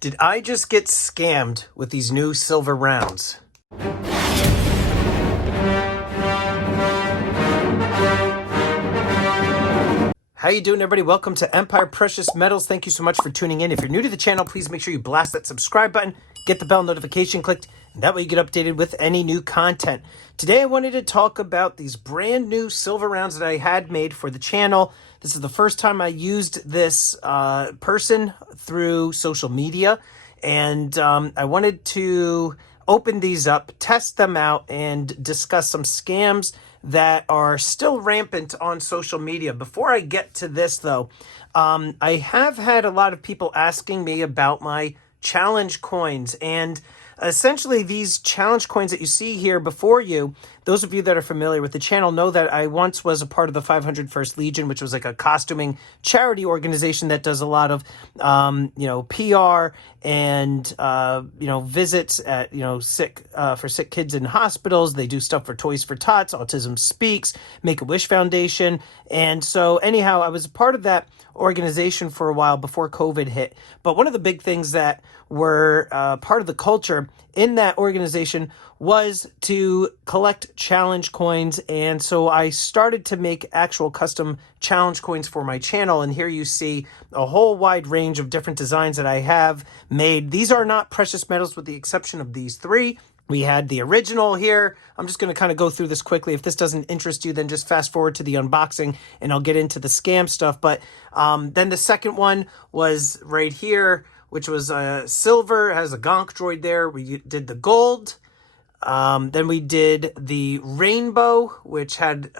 Did I just get scammed with these new silver rounds? How you doing, everybody? Welcome to Empire Precious Metals. Thank you so much for tuning in. If you're new to the channel, please make sure you blast that subscribe button, get the bell notification clicked, and that way you get updated with any new content. Today I wanted to talk about these brand new silver rounds that I had made for the channel. This is the first time I used this person through social media, and I wanted to open these up, test them out, and discuss some scams that are still rampant on social media. Before I get to this, though, I have had a lot of people asking me about my challenge coins, and essentially these challenge coins that you see here before you, those of you that are familiar with the channel know that I once was a part of the 501st Legion, which was like a costuming charity organization that does a lot of, PR and, visits at, for sick kids in hospitals. They do stuff for Toys for Tots, Autism Speaks, Make-A-Wish Foundation. And so anyhow, I was a part of that organization for a while before COVID hit. But one of the big things that were part of the culture in that organization was to collect challenge coins. And so I started to make actual custom challenge coins for my channel. And here you see a whole wide range of different designs that I have made. These are not precious metals with the exception of these three. We had the original here. I'm just going to kind of go through this quickly. If this doesn't interest you, then just fast forward to the unboxing and I'll get into the scam stuff. But then the second one was right here, which was silver. It has a gonk droid there. We did the gold. Then we did the rainbow, which had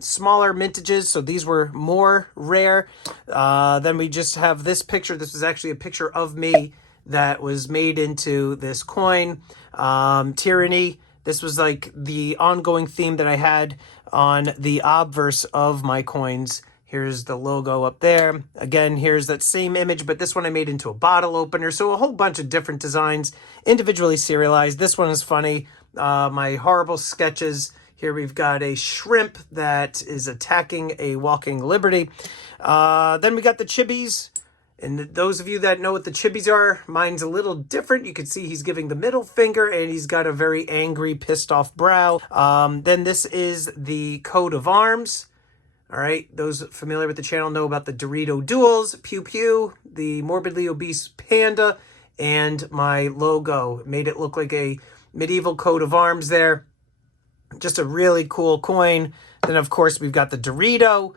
smaller mintages, so these were more rare. Then we just have this picture. This was actually a picture of me that was made into this coin. Tyranny. This was like the ongoing theme that I had on the obverse of my coins. Here's the logo up there. Again, here's that same image, but this one I made into a bottle opener. So a whole bunch of different designs, individually serialized. This one is funny. My horrible sketches. Here we've got a shrimp that is attacking a walking liberty. Then we got the chibis. And those of you that know what the chibis are, mine's a little different. You can see he's giving the middle finger and he's got a very angry, pissed off brow. Then this is the coat of arms. All right, those familiar with the channel know about the Dorito Duels, Pew Pew, the morbidly obese panda, and my logo. Made it look like a medieval coat of arms there. Just a really cool coin. Then, of course, we've got the Dorito.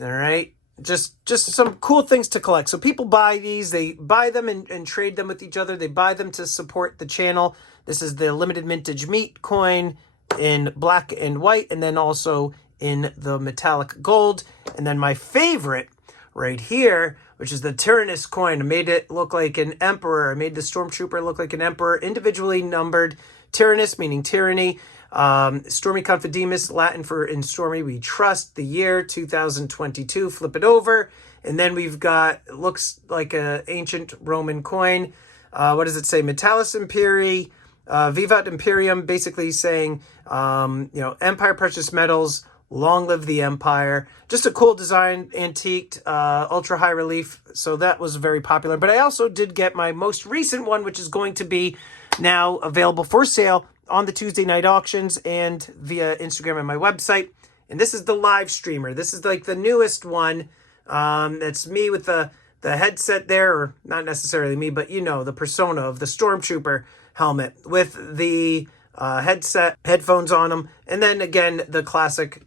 All right, just some cool things to collect. So people buy these. They buy them and trade them with each other. They buy them to support the channel. This is the limited mintage meat coin in black and white, and then also in the metallic gold. And then my favorite right here, which is the Tyrannus coin. I made it look like an emperor. I made the stormtrooper look like an emperor, individually numbered. Tyrannus meaning tyranny. Stormy Confidemus, Latin for in stormy we trust. The year 2022. Flip it over, and then we've got, it looks like an ancient Roman coin. What does it say? Metallis Imperii, Vivat Imperium, basically saying Empire Precious Metals, long live the Empire. Just a cool design, antiqued, ultra high relief. So that was very popular. But I also did get my most recent one, which is going to be now available for sale on the Tuesday night auctions and via Instagram and my website. And this is the live streamer. This is like the newest one. That's me with the headset there, or not necessarily me, but the persona of the stormtrooper helmet with the headset, headphones on them. And then again, the classic,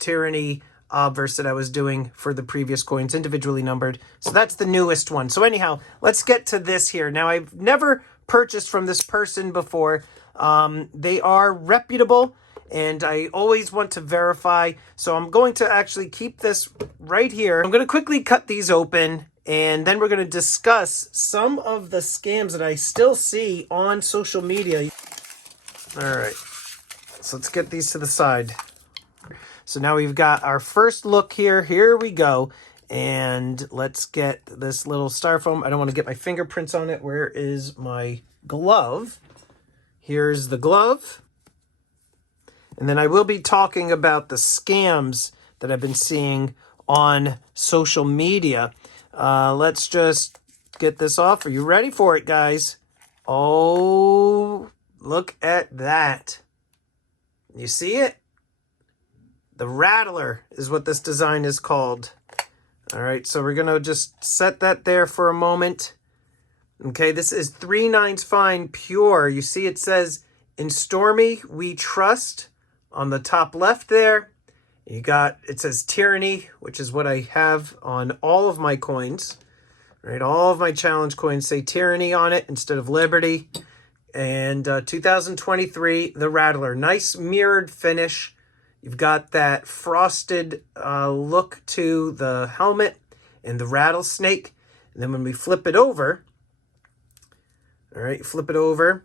tyranny obverse that I was doing for the previous coins, individually numbered. So that's the newest one. So anyhow, let's get to this here. Now, I've never purchased from this person before. They are reputable, and I always want to verify. So I'm going to actually keep this right here. I'm going to quickly cut these open, and then we're going to discuss some of the scams that I still see on social media. All right, so let's get these to the side. So now we've got our first look here. Here we go. And let's get this little styrofoam. I don't want to get my fingerprints on it. Where is my glove? Here's the glove. And then I will be talking about the scams that I've been seeing on social media. Let's just get this off. Are you ready for it, guys? Oh, look at that. You see it? The Rattler is what this design is called. All right, so we're going to just set that there for a moment. Okay, this is 3/9 fine pure. You see it says, "In Stormy we trust" on the top left there. It says Tyranny, which is what I have on all of my coins. Right, all of my challenge coins say Tyranny on it instead of Liberty. And 2023, the Rattler. Nice mirrored finish. You've got that frosted look to the helmet and the rattlesnake. And then when we flip it over, all right, flip it over,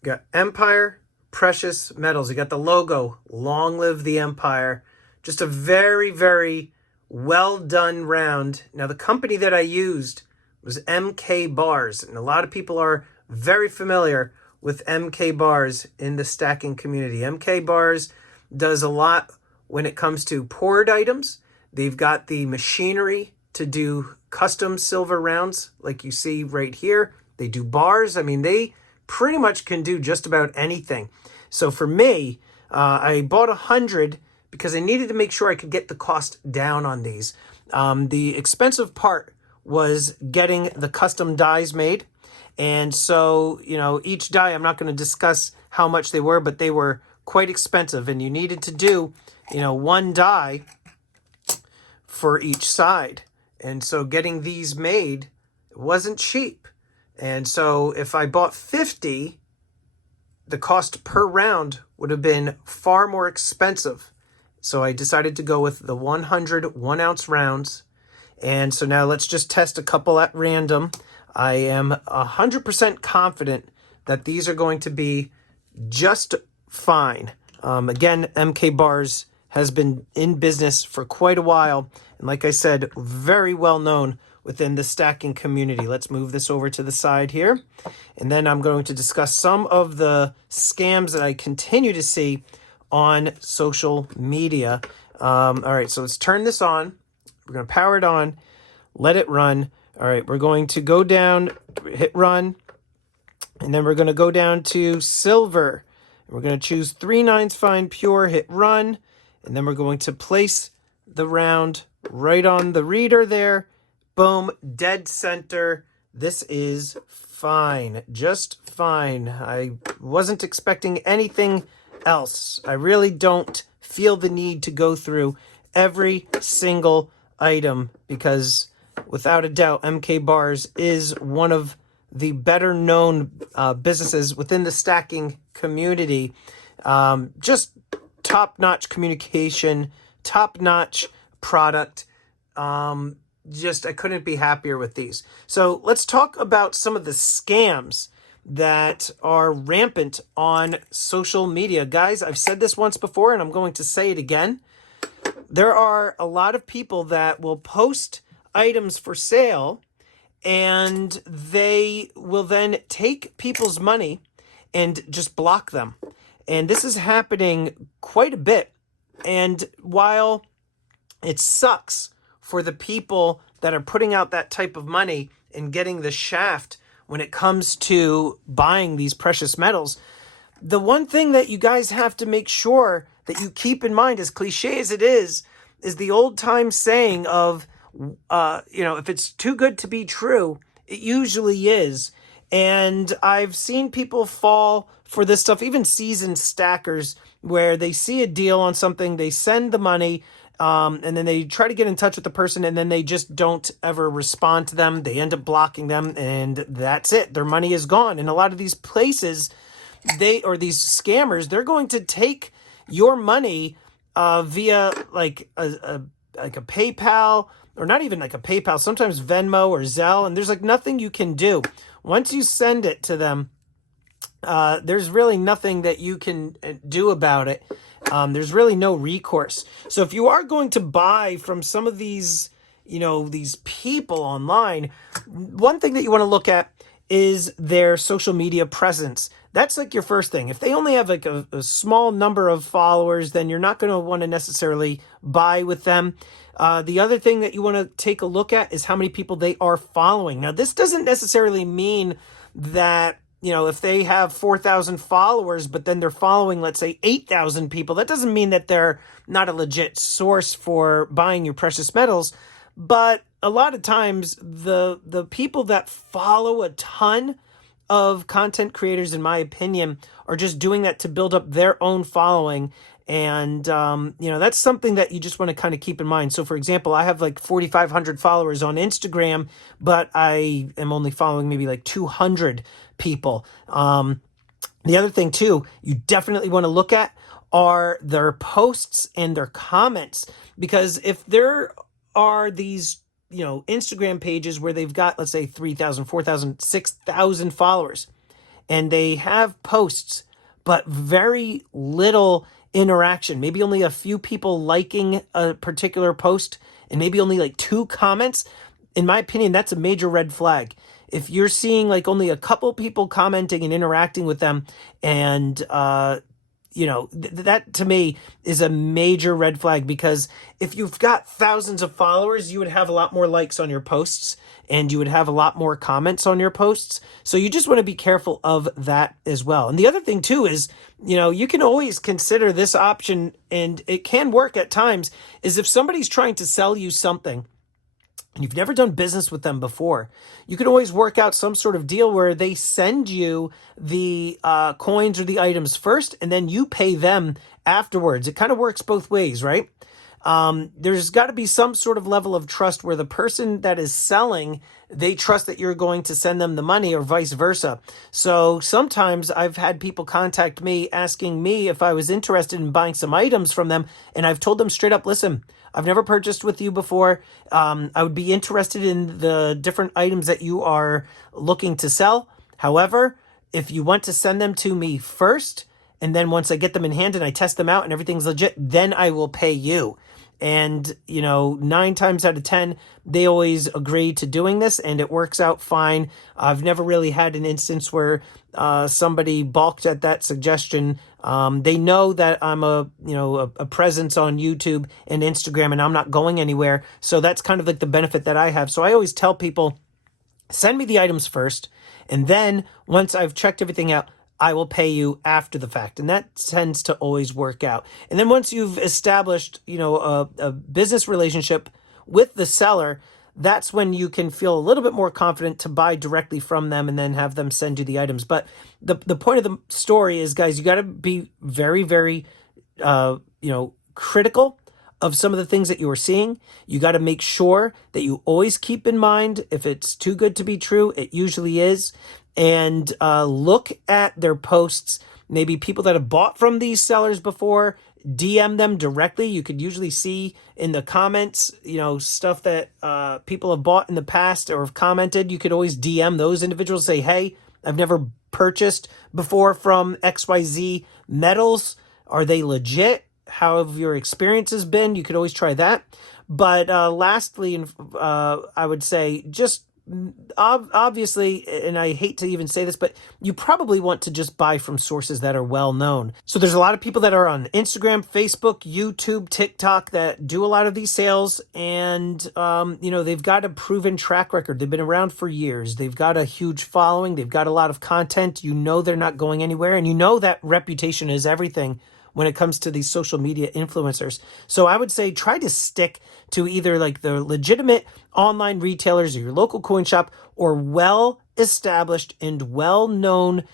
you got Empire Precious Metals. You got the logo, long live the Empire. Just a very, very well done round. Now, the company that I used was MK Bars, and a lot of people are very familiar with MK Bars in the stacking community. MK Bars does a lot when it comes to poured items. They've got the machinery to do custom silver rounds like you see right here. They do bars. I mean, they pretty much can do just about anything. So for me, I bought 100 because I needed to make sure I could get the cost down on these. The expensive part was getting the custom dies made. And so, each die, I'm not going to discuss how much they were, but they were quite expensive. And you needed to do, one die for each side. And so getting these made wasn't cheap. And so if I bought 50, the cost per round would have been far more expensive. So I decided to go with the 100 1-ounce rounds. And so now let's just test a couple at random. I am 100% confident that these are going to be just fine. Again, MK Bars has been in business for quite a while. And like I said, very well known within the stacking community. Let's move this over to the side here. And then I'm going to discuss some of the scams that I continue to see on social media. All right, so let's turn this on. We're going to power it on, let it run. All right, we're going to go down, hit run, and then we're going to go down to silver. We're going to choose 3/9 fine pure, hit run, and then we're going to place the round right on the reader there. Boom, dead center. This is fine, just fine. I wasn't expecting anything else. I really don't feel the need to go through every single item because without a doubt, MK Bars is one of the better known businesses within the stacking community. Just top-notch communication, top-notch product. I couldn't be happier with these. So let's talk about some of the scams that are rampant on social media. Guys, I've said this once before and I'm going to say it again. There are a lot of people that will post items for sale and they will then take people's money and just block them. And this is happening quite a bit. And while it sucks for the people that are putting out that type of money and getting the shaft when it comes to buying these precious metals, the one thing that you guys have to make sure that you keep in mind, as cliche as it is the old time saying of, if it's too good to be true, it usually is. And I've seen people fall for this stuff, even seasoned stackers, where they see a deal on something, they send the money, and then they try to get in touch with the person, and then they just don't ever respond to them. They end up blocking them, and that's it. Their money is gone. And a lot of these places, these scammers, they're going to take your money via like a PayPal, or not even like a PayPal, sometimes Venmo or Zelle, and there's like nothing you can do. Once you send it to them, there's really nothing that you can do about it. There's really no recourse. So if you are going to buy from some of these, these people online, one thing that you want to look at is their social media presence. That's like your first thing. If they only have like a small number of followers, then you're not going to want to necessarily buy with them. The other thing that you want to take a look at is how many people they are following. Now, this doesn't necessarily mean that, if they have 4,000 followers, but then they're following, let's say, 8,000 people, that doesn't mean that they're not a legit source for buying your precious metals. But a lot of times, the people that follow a ton of content creators, in my opinion, are just doing that to build up their own following. And, that's something that you just want to kind of keep in mind. So, for example, I have like 4,500 followers on Instagram, but I am only following maybe like 200 people. The other thing, too, you definitely want to look at are their posts and their comments. Because if there are these Instagram pages where they've got, let's say, 3,000, 4,000, 6,000 followers, and they have posts, but very little interaction, maybe only a few people liking a particular post, and maybe only like 2 comments, in my opinion, that's a major red flag. If you're seeing like only a couple people commenting and interacting with them, and that to me is a major red flag, because if you've got thousands of followers, you would have a lot more likes on your posts and you would have a lot more comments on your posts. So you just want to be careful of that as well. And the other thing too is, you can always consider this option, and it can work at times, is if somebody's trying to sell you something and you've never done business with them before, you can always work out some sort of deal where they send you the coins or the items first, and then you pay them afterwards. It kind of works both ways, right? There's got to be some sort of level of trust where the person that is selling, they trust that you're going to send them the money, or vice versa. So sometimes I've had people contact me asking me if I was interested in buying some items from them, and I've told them straight up, listen, I've never purchased with you before. I would be interested in the different items that you are looking to sell. However, if you want to send them to me first, and then once I get them in hand and I test them out and everything's legit, then I will pay you. And, 9 times out of 10, they always agree to doing this, and it works out fine. I've never really had an instance where somebody balked at that suggestion. They know that I'm a presence on YouTube and Instagram, and I'm not going anywhere. So that's kind of like the benefit that I have. So I always tell people, send me the items first, and then once I've checked everything out, I will pay you after the fact. And that tends to always work out. And then once you've established, a business relationship with the seller, that's when you can feel a little bit more confident to buy directly from them and then have them send you the items. But the point of the story is, guys, you got to be very, very, critical of some of the things that you are seeing. You got to make sure that you always keep in mind, if it's too good to be true, it usually is. And look at their posts. Maybe people that have bought from these sellers before, DM them directly. You could usually see in the comments, stuff that people have bought in the past or have commented. You could always DM those individuals, say, hey, I've never purchased before from XYZ metals. Are they legit? How have your experiences been? You could always try that. But lastly, I would say, just obviously, and I hate to even say this, but you probably want to just buy from sources that are well known. So there's a lot of people that are on Instagram, Facebook, YouTube, TikTok that do a lot of these sales, and they've got a proven track record. They've been around for years. They've got a huge following. They've got a lot of content. They're not going anywhere, and that reputation is everything when it comes to these social media influencers. So I would say try to stick to either like the legitimate online retailers or your local coin shop, or well-established and well-known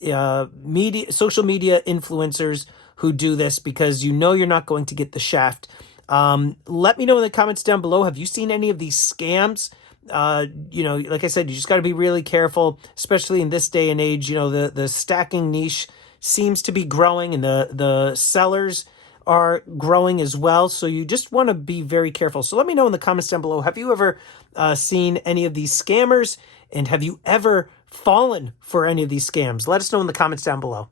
social media influencers who do this, because you're not going to get the shaft. Let me know in the comments down below, have you seen any of these scams? Like I said, you just got to be really careful, especially in this day and age. The stacking niche seems to be growing, and the sellers are growing as well. So you just want to be very careful. So let me know in the comments down below, have you ever seen any of these scammers, and have you ever fallen for any of these scams? Let us know in the comments down below.